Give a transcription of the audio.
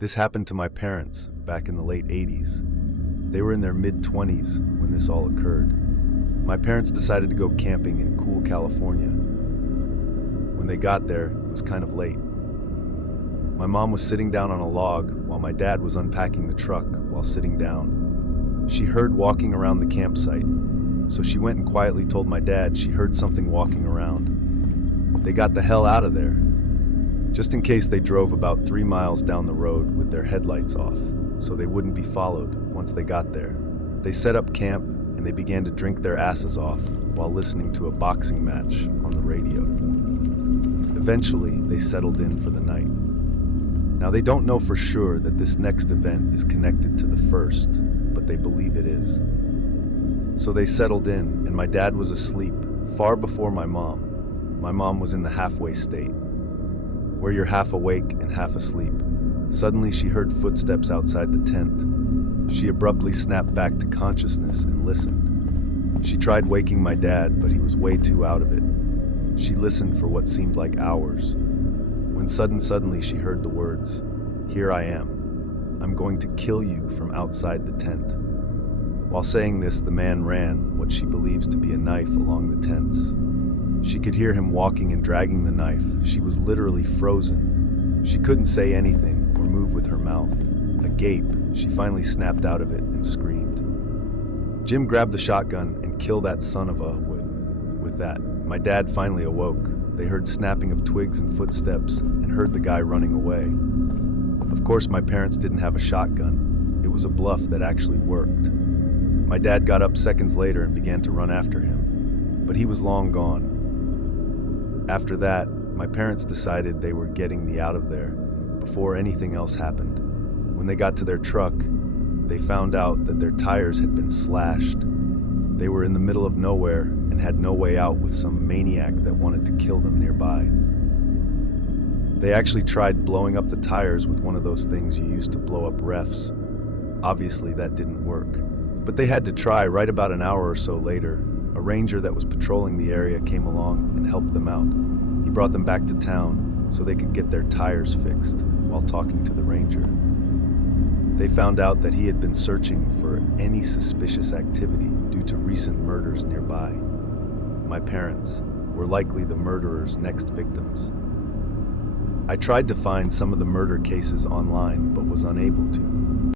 This happened to my parents back in the late 80s. They were in their mid-20s when this all occurred. My parents decided to go camping in cool California. When they got there, it was kind of late. My mom was sitting down on a log while my dad was unpacking the truck while sitting down. She heard walking around the campsite, so she went and quietly told my dad she heard something walking around. They got the hell out of there, just in case they drove about 3 miles down the road with their headlights off, so they wouldn't be followed once they got there. They set up camp and they began to drink their asses off while listening to a boxing match on the radio. Eventually, they settled in for the night. Now, they don't know for sure that this next event is connected to the first, but they believe it is. So they settled in, and my dad was asleep far before my mom. My mom was in the halfway state, where you're half awake and half asleep. Suddenly, she heard footsteps outside the tent. She abruptly snapped back to consciousness and listened. She tried waking my dad, but he was way too out of it. She listened for what seemed like hours, when suddenly she heard the words, "Here I am. I'm going to kill you," from outside the tent. While saying this, the man ran what she believes to be a knife along the tents. She could hear him walking and dragging the knife. She was literally frozen. She couldn't say anything or move with her mouth. Agape, she finally snapped out of it and screamed. Jim grabbed the shotgun and killed that son of a with that. My dad finally awoke. They heard snapping of twigs and footsteps and heard the guy running away. Of course, my parents didn't have a shotgun. It was a bluff that actually worked. My dad got up seconds later and began to run after him, but he was long gone. After that, my parents decided they were getting me out of there before anything else happened. When they got to their truck, they found out that their tires had been slashed. They were in the middle of nowhere and had no way out with some maniac that wanted to kill them nearby. They actually tried blowing up the tires with one of those things you use to blow up refs. Obviously, that didn't work. But they had to try. Right about an hour or so later, a ranger that was patrolling the area came along and helped them out. He brought them back to town so they could get their tires fixed while talking to the ranger. They found out that he had been searching for any suspicious activity due to recent murders nearby. My parents were likely the murderer's next victims. I tried to find some of the murder cases online, but was unable to.